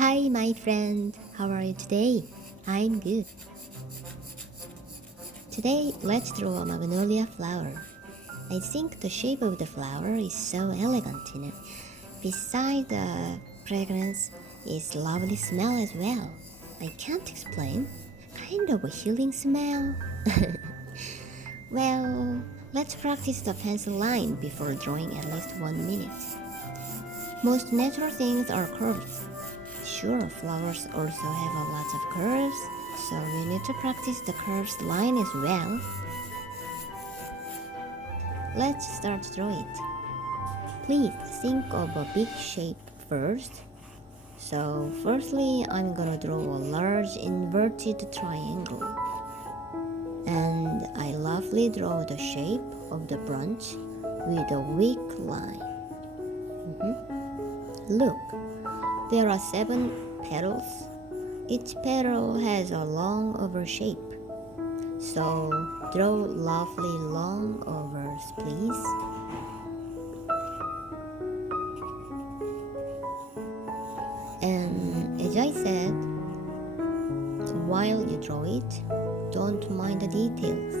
Hi, my friend. How are you today? I'm good. Today, let's draw a magnolia flower. I think the shape of the flower is so elegant. Beside the fragrance is lovely smell as well. I can't explain. Kind of a healing smell. Well, let's practice the pencil line before drawing at least 1 minute. Most natural things are curves. Sure, flowers also have a lot of curves, so we need to practice the curves line as well. Let's start to draw it. Please think of a big shape first. So firstly, I'm gonna draw a large inverted triangle. And I lovely draw the shape of the branch with a weak line. Look, there are 7 petals. Each petal has a long oval shape. So draw lovely long ovals, please. And as I said, while you draw it, don't mind the details.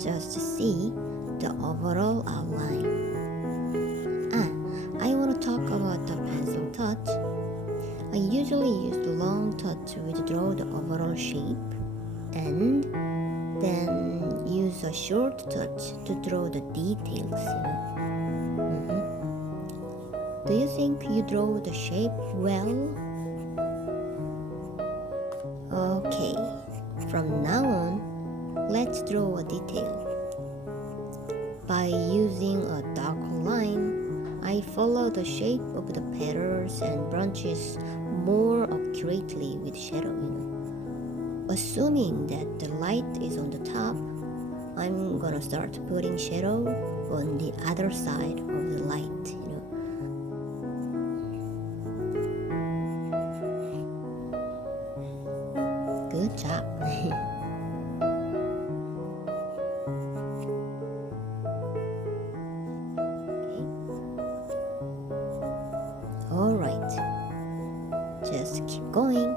Just see the overall outline. I want to talk about the pencil touch. I usually use the long touch to draw the overall shape and then use a short touch to draw the details. Do you think you draw the shape well? Okay, from now on, let's draw a detail. By using a dark line, I follow the shape of the petals and branches more accurately with shadow. Assuming that the light is on the top, I'm gonna start putting shadow on the other side of the light. Good job. Alright, just keep going.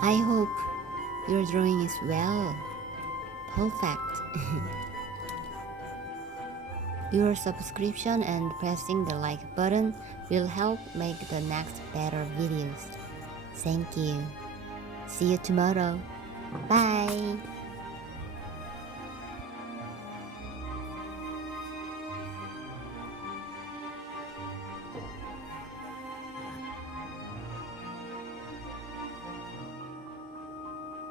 I hope your drawing is well. Perfect. Your subscription and pressing the like button will help make the next better videos. Thank you. See you tomorrow. Bye.